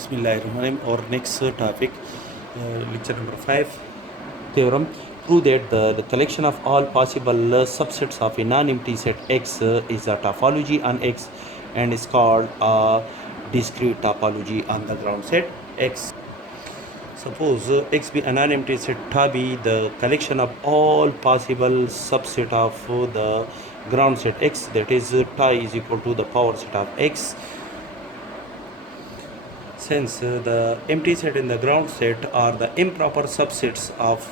Bismillahirrahmanirrahim. Our next topic, lecture number 5, theorem. Prove that the collection of all possible subsets of a non-empty set X is a topology on X and is called a discrete topology on the ground set X. Suppose X be a non-empty set, ta be the collection of all possible subset of the ground set X, that is ta is equal to the power set of X. Since the empty set and the ground set are the improper subsets of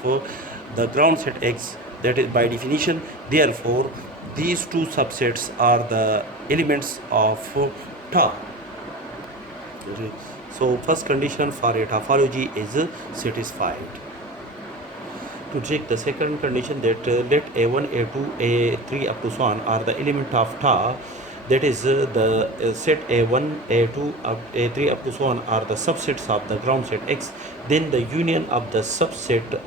the ground set X, that is by definition, therefore these two subsets are the elements of ta. So first condition for a topology is satisfied. To check the second condition, that let a1, a2, a3 up to so on are the element of ta, that is the set a1, a2, a3 up to so on are the subsets of the ground set X, then the union of the subset,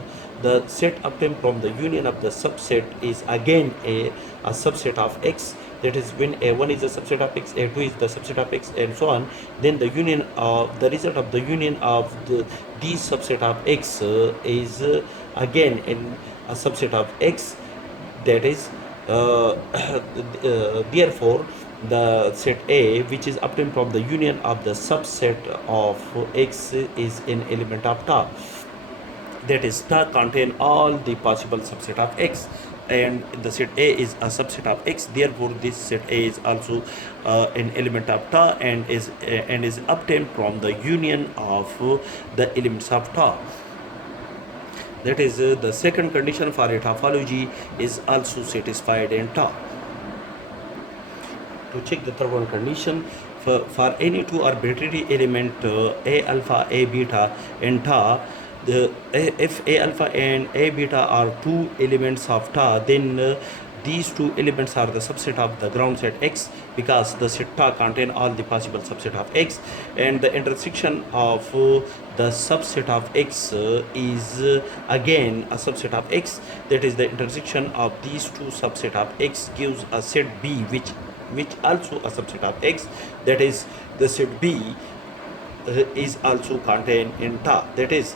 the set obtained from the union of the subset is again a subset of X, that is when a1 is a subset of X, a2 is the subset of X, and so on, then the union of the result of the union of these subset of X is again in a subset of X, that is therefore the set A, which is obtained from the union of the subset of X, is an element of ta, that is ta contain all the possible subset of X, and the set A is a subset of X, therefore this set A is also an element of ta and is obtained from the union of the elements of ta. That is the second condition for a topology is also satisfied in ta. To check the third one condition, for any two arbitrary element a alpha, a beta, and ta, if a alpha and a beta are two elements of ta, then these two elements are the subset of the ground set X, because the set ta contain all the possible subset of X, and the intersection of the subset of X is again a subset of X, that is the intersection of these two subset of X gives a set B, which also a subset of X, that is the set B is also contained in ta, that is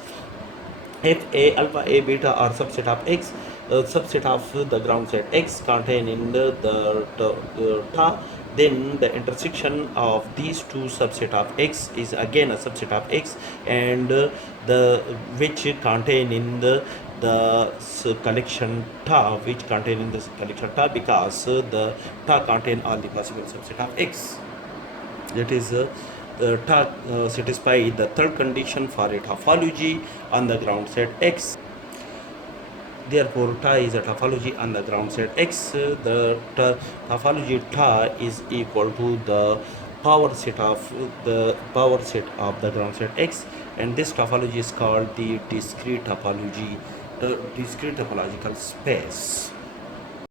if a alpha, a beta are subset of X, subset of the ground set X contained in the ta, then the intersection of these two subset of X is again a subset of X, and the which contain in the collection ta, which contain in this collection ta, because the ta contain all the possible subset of X. That is ta satisfy the third condition for a topology on the ground set X. Therefore ta is a topology on the ground set X. The topology ta is equal to the power set of the ground set X, and this topology is called the discrete topology, the discrete topological space.